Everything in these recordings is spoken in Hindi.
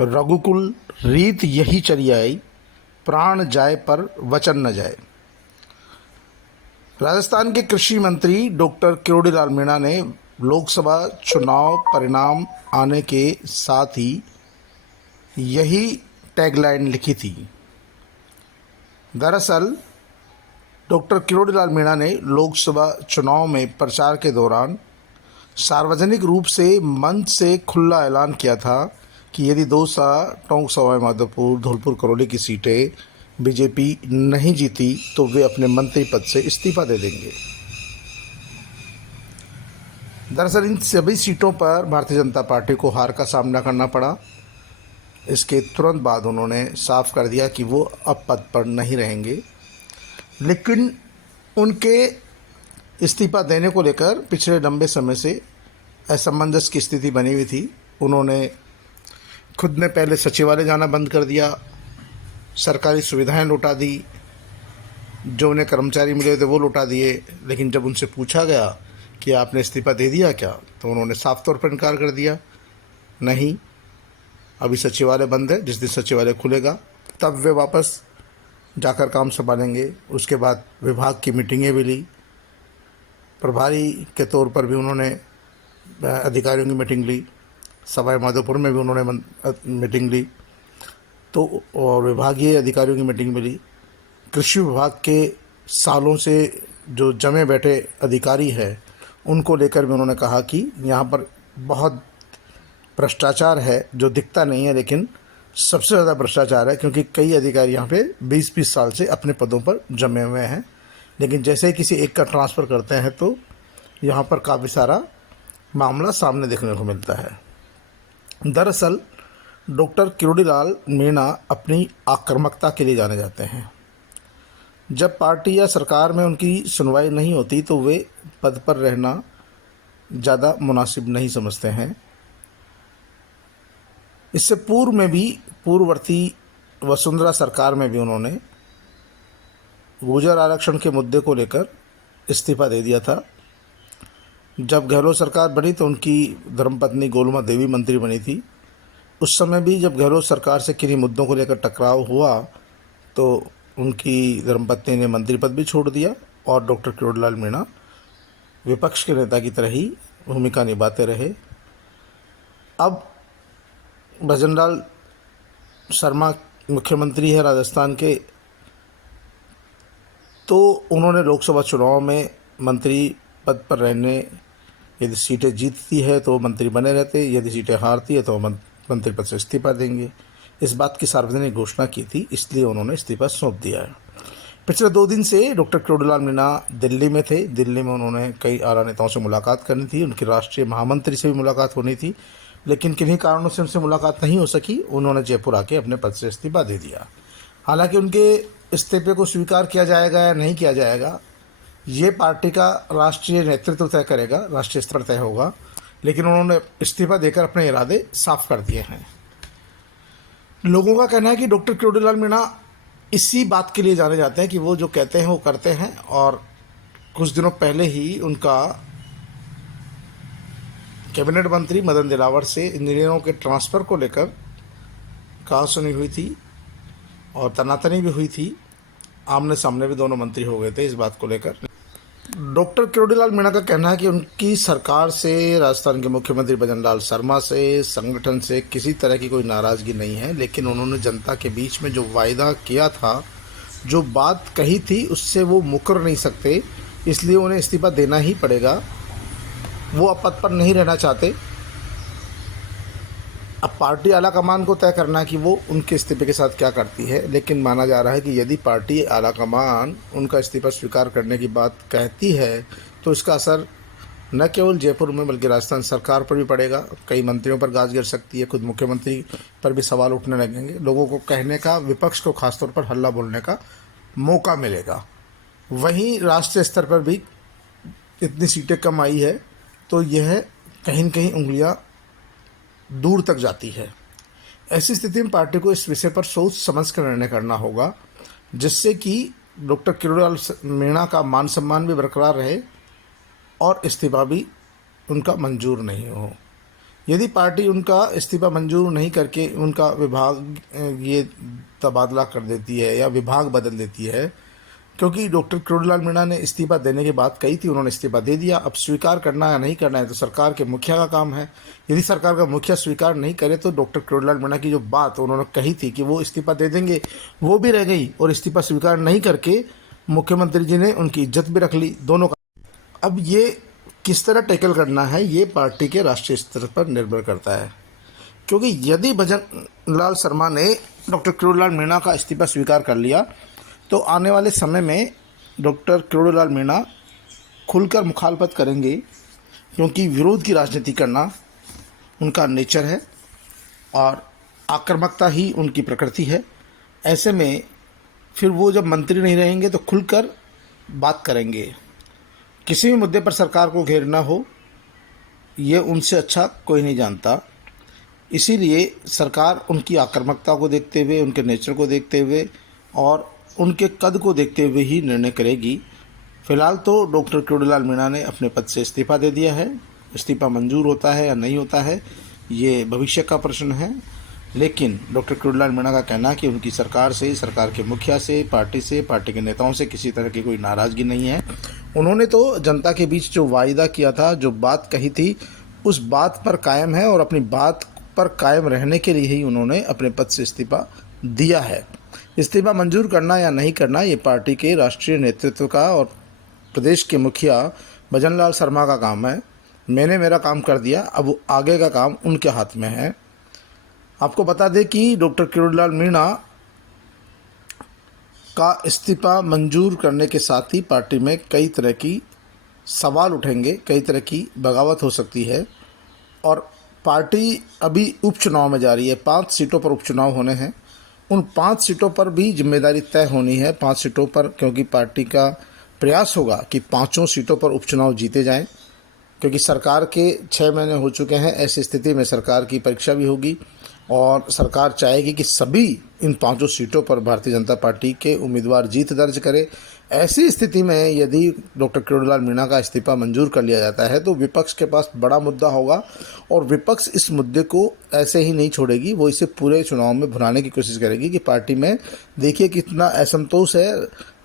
रघुकुल रीत यही चली आई, प्राण जाए पर वचन न जाए। राजस्थान के कृषि मंत्री डॉक्टर किरोड़ीलाल मीणा ने लोकसभा चुनाव परिणाम आने के साथ ही यही टैगलाइन लिखी थी। दरअसल डॉक्टर किरोड़ीलाल मीणा ने लोकसभा चुनाव में प्रचार के दौरान सार्वजनिक रूप से मंच से खुला ऐलान किया था कि यदि दौसा, टोंक सवाई माधोपुर, धौलपुर करौली की सीटें बीजेपी नहीं जीती तो वे अपने मंत्री पद से इस्तीफा दे देंगे। दरअसल इन सभी सीटों पर भारतीय जनता पार्टी को हार का सामना करना पड़ा। इसके तुरंत बाद उन्होंने साफ कर दिया कि वो अब पद पर नहीं रहेंगे, लेकिन उनके इस्तीफा देने को लेकर पिछले लंबे समय से असमंजस की स्थिति बनी हुई थी। उन्होंने खुद ने पहले सचिवालय जाना बंद कर दिया, सरकारी सुविधाएं लौटा दी, जो उन्हें कर्मचारी मिले थे वो लौटा दिए। लेकिन जब उनसे पूछा गया कि आपने इस्तीफा दे दिया क्या, तो उन्होंने साफ तौर पर इनकार कर दिया, नहीं, अभी सचिवालय बंद है, जिस दिन सचिवालय खुलेगा तब वे वापस जाकर काम संभालेंगे। उसके बाद विभाग की मीटिंगें भी ली, प्रभारी के तौर पर भी उन्होंने अधिकारियों की मीटिंग ली, सवाई माधोपुर में भी उन्होंने मीटिंग ली, तो और विभागीय अधिकारियों की मीटिंग भी ली। कृषि विभाग के सालों से जो जमे बैठे अधिकारी है उनको लेकर भी उन्होंने कहा कि यहाँ पर बहुत भ्रष्टाचार है, जो दिखता नहीं है लेकिन सबसे ज़्यादा भ्रष्टाचार है, क्योंकि कई अधिकारी यहाँ पे 20-20 साल से अपने पदों पर जमे हुए हैं, लेकिन जैसे ही किसी एक का ट्रांसफ़र करते हैं तो यहाँ पर काफ़ी सारा मामला सामने देखने को मिलता है। दरअसल डॉक्टर किरोड़ीलाल मीणा अपनी आक्रामकता के लिए जाने जाते हैं। जब पार्टी या सरकार में उनकी सुनवाई नहीं होती तो वे पद पर रहना ज़्यादा मुनासिब नहीं समझते हैं। इससे पूर्व में भी, पूर्ववर्ती वसुंधरा सरकार में भी उन्होंने गुर्जर आरक्षण के मुद्दे को लेकर इस्तीफा दे दिया था। जब गहलोत सरकार बनी तो उनकी धर्मपत्नी गोलमा देवी मंत्री बनी थी। उस समय भी जब गहलोत सरकार से किन्हीं मुद्दों को लेकर टकराव हुआ तो उनकी धर्मपत्नी ने मंत्री पद भी छोड़ दिया और डॉक्टर किरोड़ीलाल मीणा विपक्ष के नेता की तरह ही भूमिका निभाते रहे। अब भजनलाल शर्मा मुख्यमंत्री है राजस्थान के, तो उन्होंने लोकसभा चुनाव में मंत्री पद पर रहने, यदि सीटें जीतती है तो मंत्री बने रहते, यदि सीटें हारती है तो मंत्री पद से इस्तीफा देंगे। इस बात की सार्वजनिक घोषणा की थी, इसलिए उन्होंने इस्तीफा सौंप दिया है। पिछले 2 दिन से डॉक्टर किरोड़ीलाल मीणा दिल्ली में थे। दिल्ली में उन्होंने कई आला नेताओं से मुलाकात करनी थी, उनकी राष्ट्रीय महामंत्री से भी मुलाकात होनी थी, लेकिन किन्हीं कारणों से उनसे मुलाकात नहीं हो सकी। उन्होंने जयपुर आके अपने पद से इस्तीफा दे दिया। हालांकि उनके इस्तीफे को स्वीकार किया जाएगा या नहीं किया जाएगा, ये पार्टी का राष्ट्रीय नेतृत्व तय करेगा, राष्ट्रीय स्तर तय होगा, लेकिन उन्होंने इस्तीफा देकर अपने इरादे साफ कर दिए हैं। लोगों का कहना है कि डॉक्टर किरोड़ीलाल मीणा इसी बात के लिए जाने जाते हैं कि वो जो कहते हैं वो करते हैं, और कुछ दिनों पहले ही उनका कैबिनेट मंत्री मदन दिलावर से इंजीनियरों के ट्रांसफ़र को लेकर कहासुनी हुई थी और तनातनी भी हुई थी। आमने सामने भी दोनों मंत्री हो गए थे इस बात को लेकर। डॉक्टर किरोड़ीलाल मीणा का कहना है कि उनकी सरकार से, राजस्थान के मुख्यमंत्री भजनलाल शर्मा से, संगठन से किसी तरह की कोई नाराज़गी नहीं है, लेकिन उन्होंने जनता के बीच में जो वायदा किया था, जो बात कही थी, उससे वो मुकर नहीं सकते, इसलिए उन्हें इस्तीफा देना ही पड़ेगा। वो अब पद पर नहीं रहना चाहते। अब पार्टी आलाकमान को तय करना कि वो उनके इस्तीफे के साथ क्या करती है, लेकिन माना जा रहा है कि यदि पार्टी आलाकमान उनका इस्तीफा स्वीकार करने की बात कहती है तो इसका असर न केवल जयपुर में बल्कि राजस्थान सरकार पर भी पड़ेगा। कई मंत्रियों पर गाज गिर सकती है, खुद मुख्यमंत्री पर भी सवाल उठने लगेंगे। लोगों को कहने का, विपक्ष को खासतौर पर हल्ला बोलने का मौका मिलेगा। वहीं राष्ट्रीय स्तर पर भी इतनी सीटें कम आई है तो यह कहीं न कहीं उंगलियां दूर तक जाती है। ऐसी स्थिति में पार्टी को इस विषय पर सोच समझ कर निर्णय करना होगा, जिससे कि डॉक्टर किरोड़ीलाल मीणा का मान सम्मान भी बरकरार रहे और इस्तीफा भी उनका मंजूर नहीं हो। यदि पार्टी उनका इस्तीफा मंजूर नहीं करके उनका विभाग ये तबादला कर देती है या विभाग बदल देती है, क्योंकि डॉक्टर किरोड़ीलाल मीणा ने इस्तीफा देने की बात कही थी, उन्होंने इस्तीफा दे दिया। अब स्वीकार करना या नहीं करना है तो सरकार के मुखिया का काम है। यदि सरकार का मुखिया स्वीकार नहीं करे तो डॉक्टर किरोड़ीलाल मीणा की जो बात उन्होंने कही थी कि वो इस्तीफा दे देंगे, वो भी रह गई, और इस्तीफा स्वीकार नहीं करके मुख्यमंत्री जी ने उनकी इज्जत भी रख ली, दोनों का। अब ये किस तरह टैकल करना है ये पार्टी के राष्ट्रीय स्तर पर निर्भर करता है, क्योंकि यदि भजन लाल शर्मा ने डॉक्टर किरोड़ीलाल मीणा का इस्तीफा स्वीकार कर लिया तो आने वाले समय में डॉक्टर किरोड़ीलाल मीणा खुलकर मुखालफत करेंगे, क्योंकि विरोध की राजनीति करना उनका नेचर है और आक्रामकता ही उनकी प्रकृति है। ऐसे में फिर वो जब मंत्री नहीं रहेंगे तो खुलकर बात करेंगे। किसी भी मुद्दे पर सरकार को घेरना हो ये उनसे अच्छा कोई नहीं जानता। इसीलिए सरकार उनकी आक्रामकता को देखते हुए, उनके नेचर को देखते हुए और उनके कद को देखते हुए ही निर्णय करेगी। फिलहाल तो डॉक्टर किरोड़ीलाल मीणा ने अपने पद से इस्तीफा दे दिया है। इस्तीफा मंजूर होता है या नहीं होता है ये भविष्य का प्रश्न है, लेकिन डॉक्टर किरोड़ीलाल मीणा का कहना कि उनकी सरकार से, सरकार के मुखिया से, पार्टी के नेताओं से किसी तरह की कोई नाराज़गी नहीं है। उन्होंने तो जनता के बीच जो वायदा किया था, जो बात कही थी, उस बात पर कायम है और अपनी बात पर कायम रहने के लिए ही उन्होंने अपने पद से इस्तीफा दिया है। इस्तीफा मंजूर करना या नहीं करना ये पार्टी के राष्ट्रीय नेतृत्व का और प्रदेश के मुखिया भजन लाल शर्मा का काम है। मैंने मेरा काम कर दिया, अब आगे का काम उनके हाथ में है। आपको बता दें कि डॉक्टर किरोड़ीलाल मीणा का इस्तीफा मंजूर करने के साथ ही पार्टी में कई तरह की सवाल उठेंगे, कई तरह की बगावत हो सकती है। और पार्टी अभी उपचुनाव में जा रही है, 5 सीटों पर उपचुनाव होने हैं। उन 5 सीटों पर भी जिम्मेदारी तय होनी है, 5 सीटों पर, क्योंकि पार्टी का प्रयास होगा कि 5 सीटों पर उपचुनाव जीते जाएं, क्योंकि सरकार के 6 महीने हो चुके हैं। ऐसी स्थिति में सरकार की परीक्षा भी होगी और सरकार चाहेगी कि सभी इन 5 सीटों पर भारतीय जनता पार्टी के उम्मीदवार जीत दर्ज करें। ऐसी स्थिति में यदि डॉक्टर किरोड़ीलाल मीणा का इस्तीफा मंजूर कर लिया जाता है तो विपक्ष के पास बड़ा मुद्दा होगा और विपक्ष इस मुद्दे को ऐसे ही नहीं छोड़ेगी। वो इसे पूरे चुनाव में भुनाने की कोशिश करेगी कि पार्टी में देखिए कितना असंतोष है।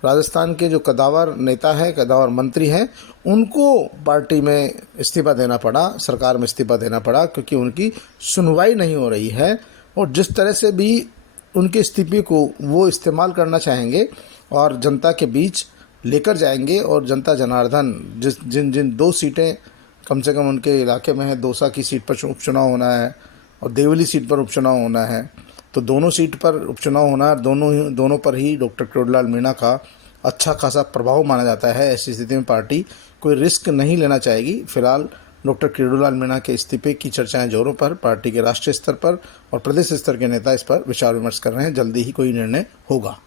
राजस्थान के जो कदावर नेता हैं, कदावर मंत्री हैं, उनको पार्टी में इस्तीफा देना पड़ा, सरकार में इस्तीफा देना पड़ा, क्योंकि उनकी सुनवाई नहीं हो रही है। और जिस तरह से भी उनके इस्तीफे को वो इस्तेमाल करना चाहेंगे और जनता के बीच लेकर जाएंगे, और जनता जनार्दन जिन 2 सीटें कम से कम उनके इलाके में है, दौसा की सीट पर उपचुनाव होना है और देवली सीट पर उपचुनाव होना है, तो दोनों सीट पर उपचुनाव होना है। दोनों पर ही डॉक्टर किरोड़ीलाल मीणा का अच्छा खासा प्रभाव माना जाता है। ऐसी स्थिति में पार्टी कोई रिस्क नहीं लेना चाहेगी। फिलहाल डॉक्टर किरोड़ीलाल मीणा के इस्तीफे की चर्चाएं जोरों पर, पार्टी के राष्ट्रीय स्तर पर और प्रदेश स्तर के नेता इस पर विचार विमर्श कर रहे हैं। जल्दी ही कोई निर्णय होगा।